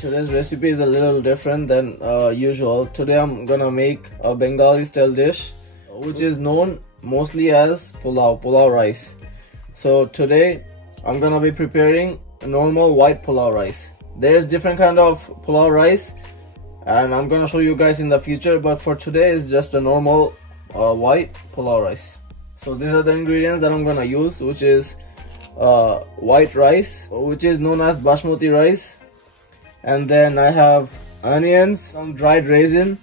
Today's recipe is a little different than usual. Today I'm gonna make a Bengali style dish which is known mostly as Pulau rice. So today I'm gonna be preparing a normal white Pulau rice. There's different kind of Pulau rice and I'm gonna show you guys in the future, but for today it's just a normal white Pulau rice. So these are the ingredients that I'm gonna use, which is white rice, which is known as basmati rice, and then I have onions, some dried raisin,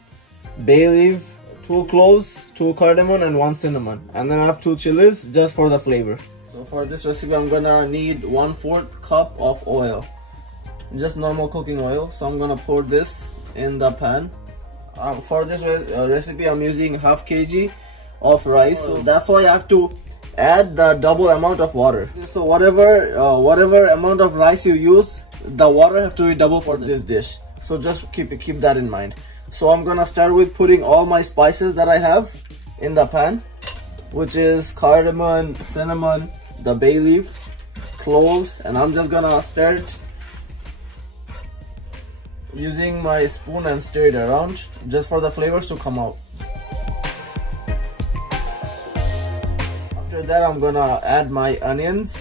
bay leaf, 2 cloves, 2 cardamom, and 1 cinnamon, and then I have 2 chilies just for the flavor. So for this recipe I'm gonna need 1/4 cup of oil, just normal cooking oil. So I'm gonna pour this in the pan. For this recipe I'm using half kg of rice, so that's why I have to add the double amount of water. So whatever amount of rice you use, the water have to be double for this dish. So just keep that in mind. So I'm gonna start with putting all my spices that I have in the pan, which is cardamom, cinnamon, the bay leaf, cloves, and I'm just gonna start using my spoon and stir it around just for the flavors to come out. After that I'm gonna add my onions,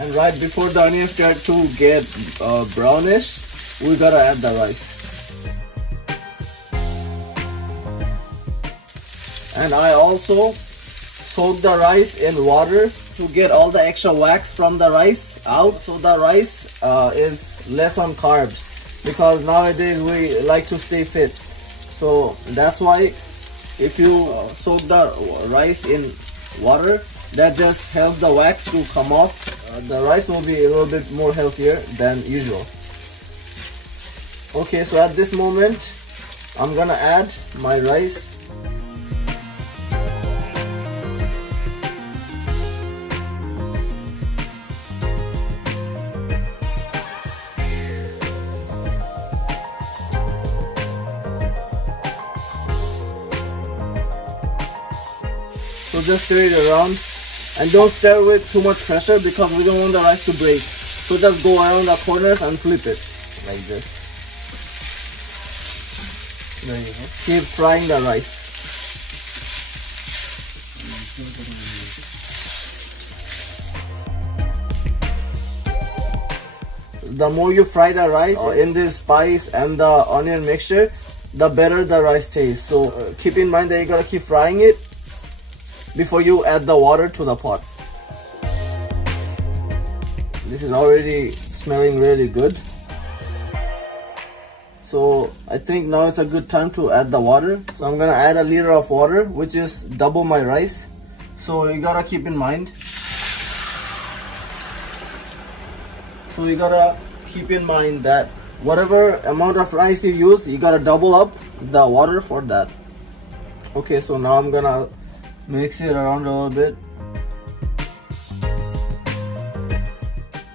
and right before the onions start to get brownish, we gotta add the rice. And I also soak the rice in water to get all the extra wax from the rice out, so the rice is less on carbs, because nowadays we like to stay fit. So that's why if you soak the rice in water, that just helps the wax to come off. The rice will be a little bit more healthier than usual. Okay, so at this moment I'm gonna add my rice. So just stir it around, and don't stir with too much pressure because we don't want the rice to break. So just go around the corners and flip it like this. There you go. Keep frying the rice. The more you fry the rice in this spice and the onion mixture, the better the rice tastes. So keep in mind that you gotta keep frying it before you add the water to the pot. This is already smelling really good. So I think now it's a good time to add the water. So I'm gonna add a liter of water, which is double my rice. So you gotta keep in mind. So you gotta keep in mind that whatever amount of rice you use, you gotta double up the water for that. Okay, so now I'm gonna mix it around a little bit,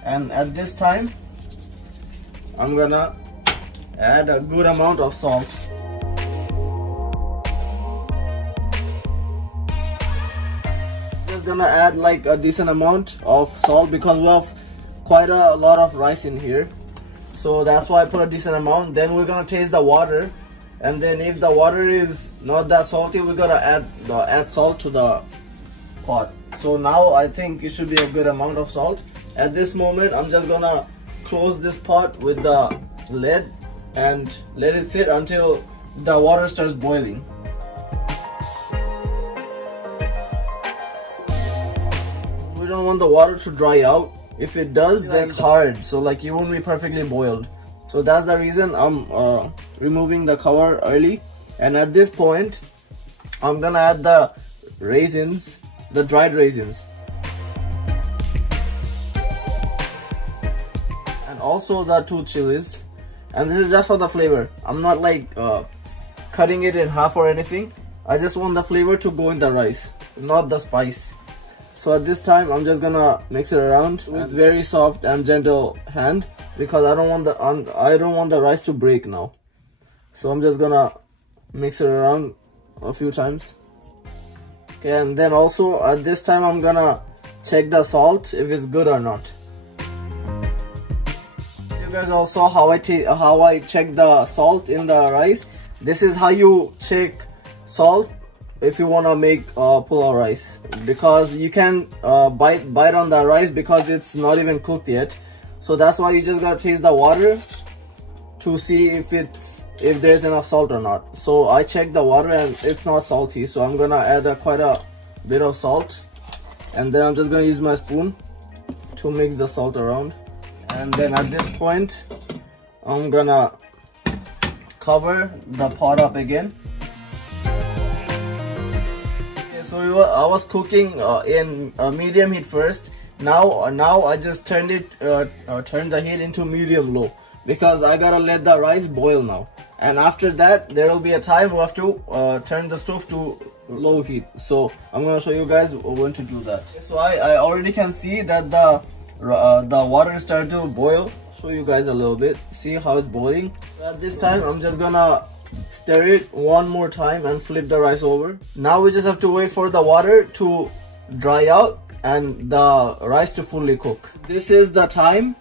and at this time I'm gonna add a good amount of salt. Just gonna add like a decent amount of salt because we have quite a lot of rice in here, so that's why I put a decent amount. Then we're gonna taste the water, and then if the water is not that salty, we gotta add salt to the pot. So now I think it should be a good amount of salt. At this moment I'm just gonna close this pot with the lid and let it sit until the water starts boiling. We don't want the water to dry out. If it does, then hard, so like it won't be perfectly boiled. So that's the reason I'm removing the cover early. And at this point I'm gonna add the raisins, the dried raisins, and also the 2 chilies. And this is just for the flavor. I'm not like cutting it in half or anything. I just want the flavor to go in the rice, not the spice. So at this time I'm just gonna mix it around with very soft and gentle hand, because I don't want the rice to break now. So I'm just gonna mix it around a few times. Okay, and then also at this time I'm gonna check the salt if it's good or not. You guys also how I check the salt in the rice. This is how you check salt if you wanna make pulao rice, because you can bite on the rice because it's not even cooked yet. So that's why you just gotta taste the water to see if there's enough salt or not. So I checked the water and it's not salty, so I'm gonna add quite a bit of salt, and then I'm just gonna use my spoon to mix the salt around. And then at this point I'm gonna cover the pot up again. Okay, so I was cooking in medium heat first. Now I just turned the heat into medium low, because I gotta let the rice boil now, and after that there will be a time we have to turn the stove to low heat. So I'm gonna show you guys when to do that. So I already can see that the water is starting to boil. Show you guys a little bit, see how it's boiling. At this time I'm just gonna stir it one more time and flip the rice over. Now we just have to wait for the water to dry out and the rice to fully cook. This is the time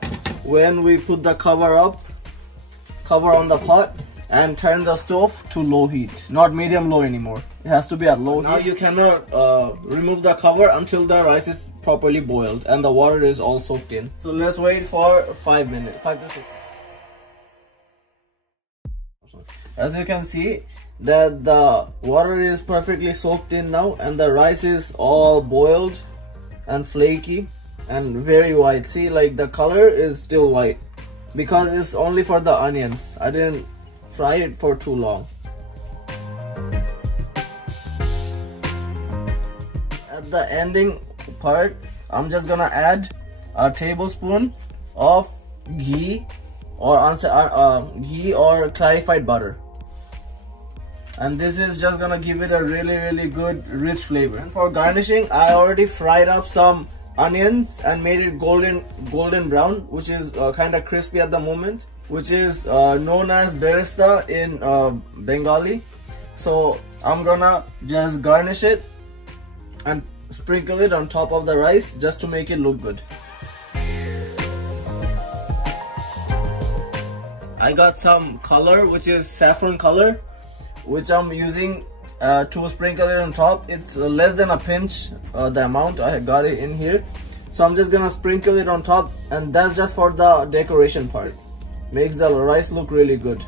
when we put the cover on the pot and turn the stove to low heat, not medium low anymore. It has to be at low heat. Now you cannot remove the cover until the rice is properly boiled and the water is all soaked in. So let's wait for 5 minutes, 5 to 6. As you can see that the water is perfectly soaked in now, and the rice is all boiled and flaky and very white. See, like the color is still white because it's only for the onions. I didn't fry it for too long. At the ending part, I'm just gonna add a tablespoon of ghee or clarified butter, and this is just gonna give it a really good rich flavor. And for garnishing, I already fried up some onions and made it golden brown, which is kind of crispy at the moment, which is known as beresta in Bengali. So I'm gonna just garnish it and sprinkle it on top of the rice just to make it look good. I got some color, which is saffron color, which I'm using to sprinkle it on top. It's less than a pinch, the amount I got it in here. So I'm just gonna sprinkle it on top, and that's just for the decoration part. Makes the rice look really good.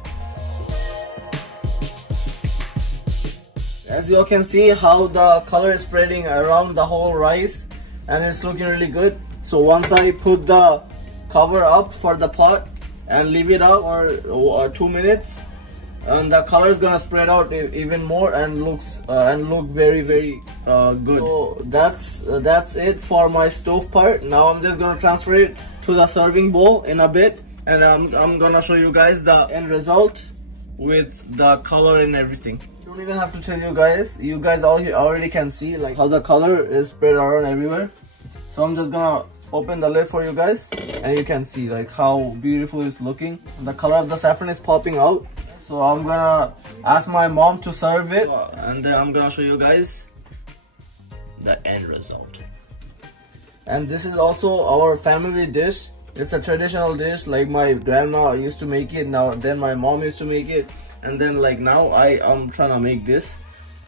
As you all can see how the color is spreading around the whole rice, and it's looking really good. So once I put the cover up for the pot and leave it out for 2 minutes, and the color is gonna spread out even more and look very good. So that's it for my stove part. Now I'm just gonna transfer it to the serving bowl in a bit, and I'm gonna show you guys the end result with the color and everything. Don't even have to tell you guys all here already can see like how the color is spread around everywhere. So I'm just gonna open the lid for you guys, and you can see like how beautiful it's looking. The color of the saffron is popping out. So I'm gonna ask my mom to serve it, and then I'm gonna show you guys the end result. And this is also our family dish. It's a traditional dish, like my grandma used to make it, then my mom used to make it, and then like now I'm trying to make this.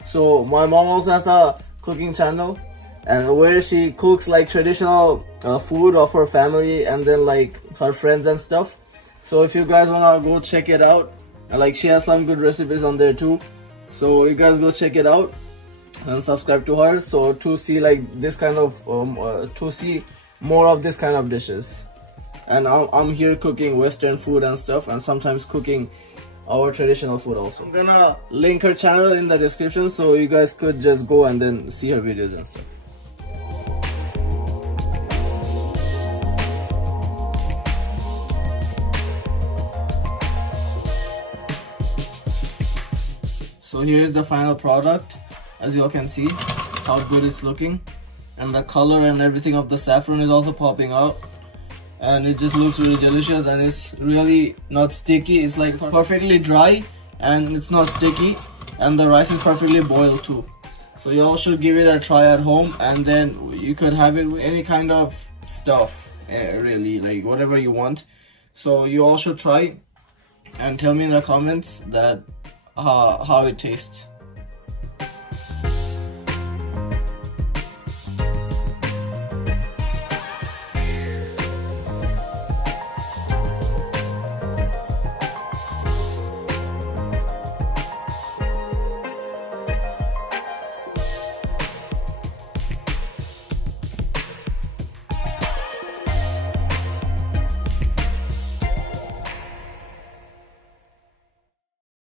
So my mom also has a cooking channel, and where she cooks like traditional food of her family and then like her friends and stuff. So if you guys wanna go check it out, and like she has some good recipes on there too, so you guys go check it out and subscribe to her, so to see like this kind of to see more of this kind of dishes. And I'm here cooking Western food and stuff, and sometimes cooking our traditional food also. I'm gonna link her channel in the description, so you guys could just go and then see her videos and stuff. So here's the final product. As you all can see how good it's looking, and the color and everything of the saffron is also popping out, and it just looks really delicious, and it's really not sticky. It's like perfectly dry and it's not sticky. and the rice is perfectly boiled too. So you all should give it a try at home, and then you could have it with any kind of stuff, really, like whatever you want. So you all should try and tell me in the comments that how it tastes.